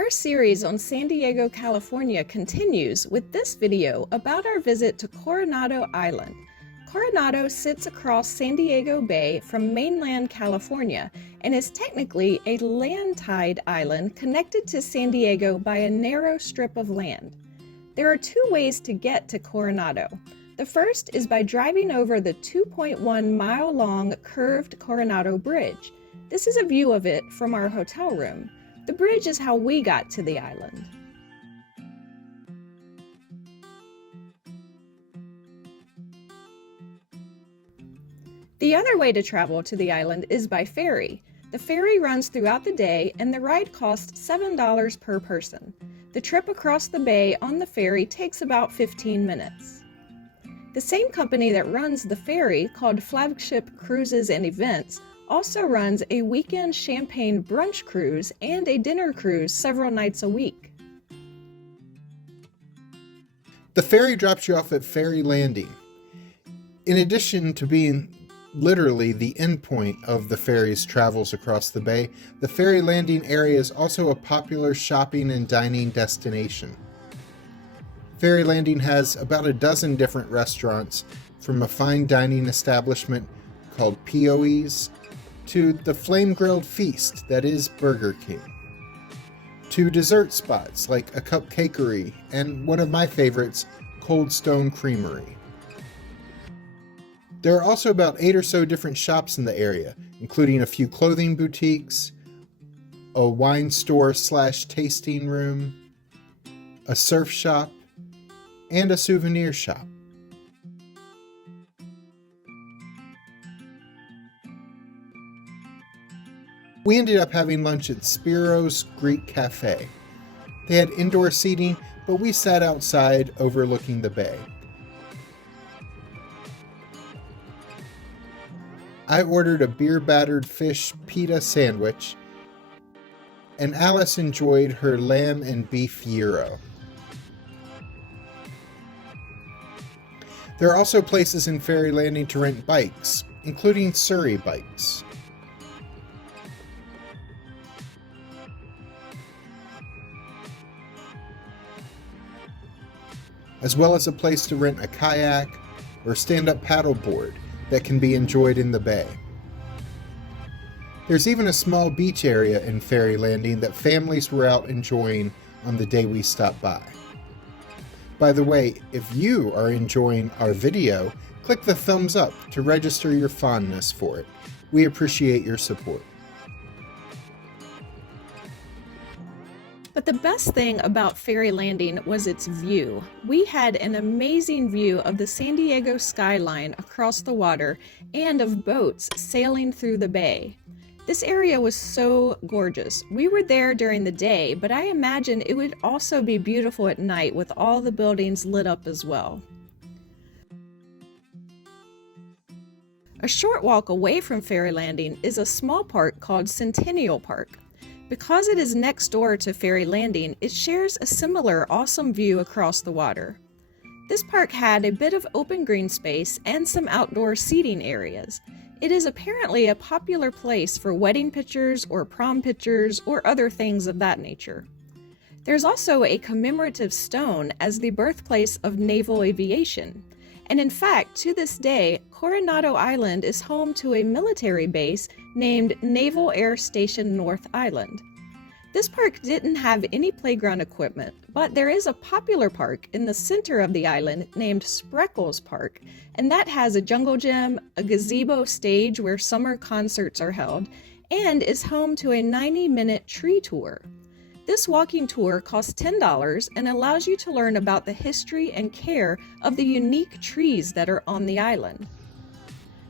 Our series on San Diego, California continues with this video about our visit to Coronado Island. Coronado sits across San Diego Bay from mainland California and is technically a land-tied island connected to San Diego by a narrow strip of land. There are two ways to get to Coronado. The first is by driving over the 2.1-mile-long curved Coronado Bridge. This is a view of it from our hotel room. The bridge is how we got to the island. The other way to travel to the island is by ferry. The ferry runs throughout the day and the ride costs $7 per person. The trip across the bay on the ferry takes about 15 minutes. The same company that runs the ferry, called Flagship Cruises and Events, also runs a weekend champagne brunch cruise and a dinner cruise several nights a week. The ferry drops you off at Ferry Landing. In addition to being literally the endpoint of the ferry's travels across the bay, the Ferry Landing area is also a popular shopping and dining destination. Ferry Landing has about a dozen different restaurants, from a fine dining establishment called POE's to the flame-grilled feast that is Burger King, to dessert spots like a cupcakery and one of my favorites, Cold Stone Creamery. There are also about 8 or so different shops in the area, including a few clothing boutiques, a wine store / tasting room, a surf shop, and a souvenir shop. We ended up having lunch at Spiro's Greek Cafe. They had indoor seating, but we sat outside overlooking the bay. I ordered a beer-battered fish pita sandwich, and Alice enjoyed her lamb and beef gyro. There are also places in Ferry Landing to rent bikes, including Surrey bikes. As well as a place to rent a kayak or stand-up paddleboard that can be enjoyed in the bay. There's even a small beach area in Ferry Landing that families were out enjoying on the day we stopped by. By the way, if you are enjoying our video, click the thumbs up to register your fondness for it. We appreciate your support. But the best thing about Ferry Landing was its view. We had an amazing view of the San Diego skyline across the water and of boats sailing through the bay. This area was so gorgeous. We were there during the day, but I imagine it would also be beautiful at night with all the buildings lit up as well. A short walk away from Ferry Landing is a small park called Centennial Park. Because it is next door to Ferry Landing, it shares a similar awesome view across the water. This park had a bit of open green space and some outdoor seating areas. It is apparently a popular place for wedding pictures or prom pictures or other things of that nature. There's also a commemorative stone as the birthplace of naval aviation. And in fact, to this day, Coronado Island is home to a military base named Naval Air Station North Island. This park didn't have any playground equipment, but there is a popular park in the center of the island named Spreckles Park, and that has a jungle gym, a gazebo stage where summer concerts are held, and is home to a 90-minute tree tour. This walking tour costs $10 and allows you to learn about the history and care of the unique trees that are on the island.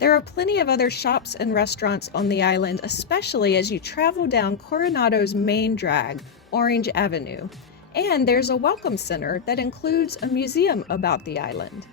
There are plenty of other shops and restaurants on the island, especially as you travel down Coronado's main drag, Orange Avenue. And there's a welcome center that includes a museum about the island.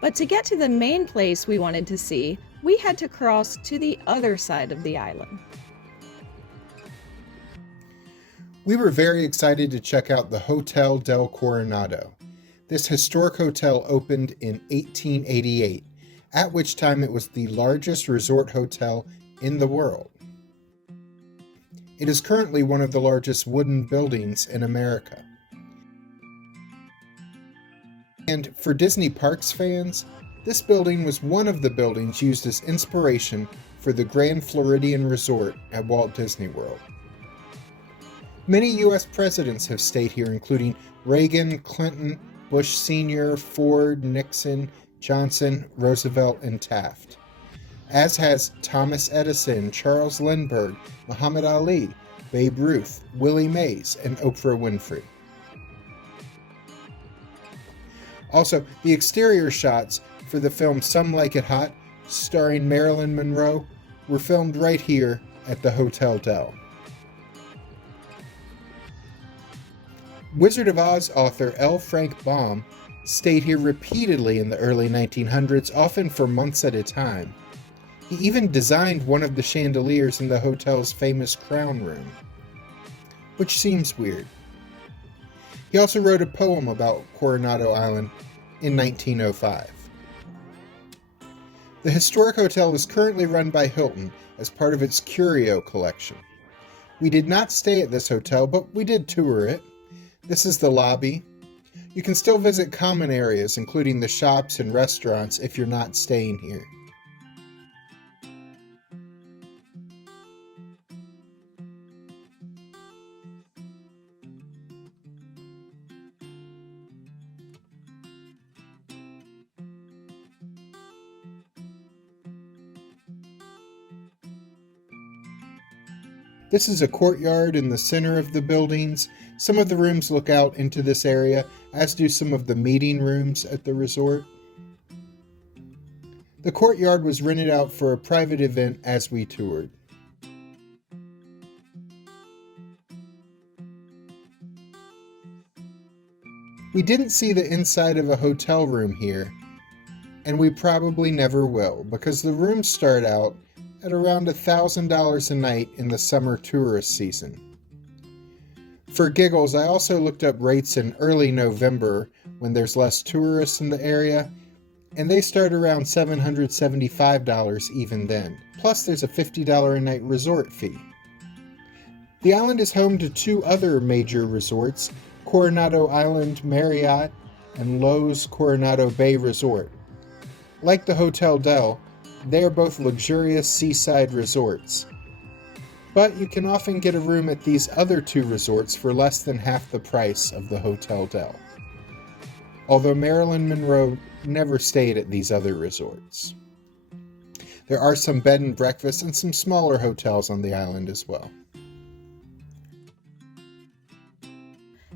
But to get to the main place we wanted to see, we had to cross to the other side of the island. We were very excited to check out the Hotel del Coronado. This historic hotel opened in 1888, at which time it was the largest resort hotel in the world. It is currently one of the largest wooden buildings in America. And for Disney Parks fans, this building was one of the buildings used as inspiration for the Grand Floridian Resort at Walt Disney World. Many U.S. presidents have stayed here, including Reagan, Clinton, Bush Sr., Ford, Nixon, Johnson, Roosevelt, and Taft, as has Thomas Edison, Charles Lindbergh, Muhammad Ali, Babe Ruth, Willie Mays, and Oprah Winfrey. Also, the exterior shots for the film Some Like It Hot, starring Marilyn Monroe, were filmed right here at the Hotel Del. Wizard of Oz author L. Frank Baum stayed here repeatedly in the early 1900s, often for months at a time. He even designed one of the chandeliers in the hotel's famous crown room, which seems weird. He also wrote a poem about Coronado Island in 1905. The historic hotel is currently run by Hilton as part of its curio collection. We did not stay at this hotel, but we did tour it. This is the lobby. You can still visit common areas, including the shops and restaurants, if you're not staying here. This is a courtyard in the center of the buildings. Some of the rooms look out into this area, as do some of the meeting rooms at the resort. The courtyard was rented out for a private event as we toured. We didn't see the inside of a hotel room here, and we probably never will, because the rooms start out at around $1,000 a night in the summer tourist season. For giggles, I also looked up rates in early November when there's less tourists in the area, and they start around $775 even then. Plus there's a $50 a night resort fee. The island is home to two other major resorts, Coronado Island Marriott and Lowe's Coronado Bay Resort. Like the Hotel Del, they are both luxurious seaside resorts. But you can often get a room at these other two resorts for less than half the price of the Hotel Del. Although Marilyn Monroe never stayed at these other resorts. There are some bed and breakfasts and some smaller hotels on the island as well.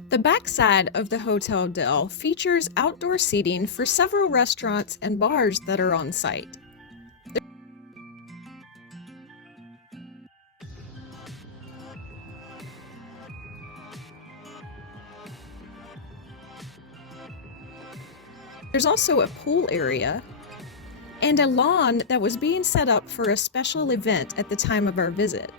The backside of the Hotel Del features outdoor seating for several restaurants and bars that are on site. There's also a pool area and a lawn that was being set up for a special event at the time of our visit.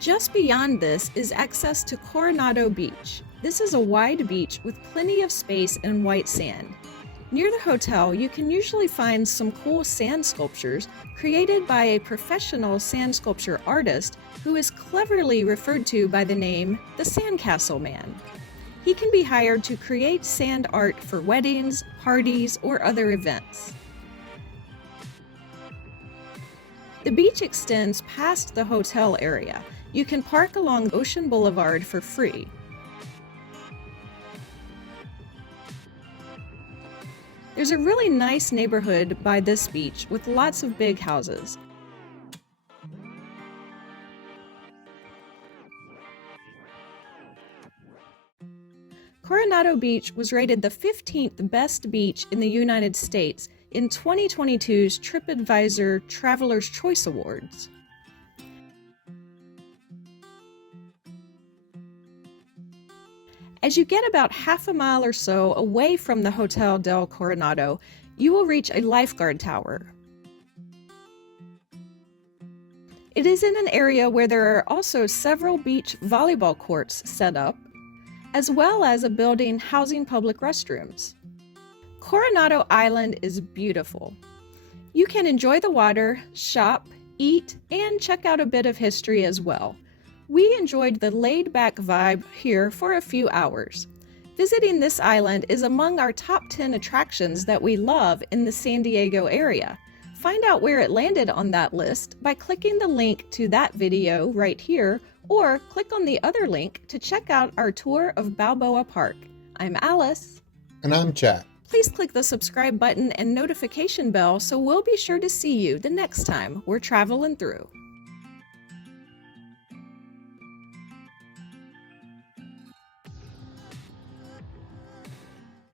Just beyond this is access to Coronado Beach. This is a wide beach with plenty of space and white sand. Near the hotel, you can usually find some cool sand sculptures created by a professional sand sculpture artist who is cleverly referred to by the name the Sandcastle Man. He can be hired to create sand art for weddings, parties, or other events. The beach extends past the hotel area. You can park along Ocean Boulevard for free. There's a really nice neighborhood by this beach with lots of big houses. Coronado Beach was rated the 15th best beach in the United States in 2022's TripAdvisor Traveler's Choice Awards. As you get about half a mile or so away from the Hotel del Coronado, you will reach a lifeguard tower. It is in an area where there are also several beach volleyball courts set up, as well as a building housing public restrooms. Coronado Island is beautiful. You can enjoy the water, shop, eat, and check out a bit of history as well. We enjoyed the laid-back vibe here for a few hours. Visiting this island is among our top 10 attractions that we love in the San Diego area. Find out where it landed on that list by clicking the link to that video right here, or click on the other link to check out our tour of Balboa Park. I'm Alice. And I'm Chad. Please click the subscribe button and notification bell so we'll be sure to see you the next time we're traveling through.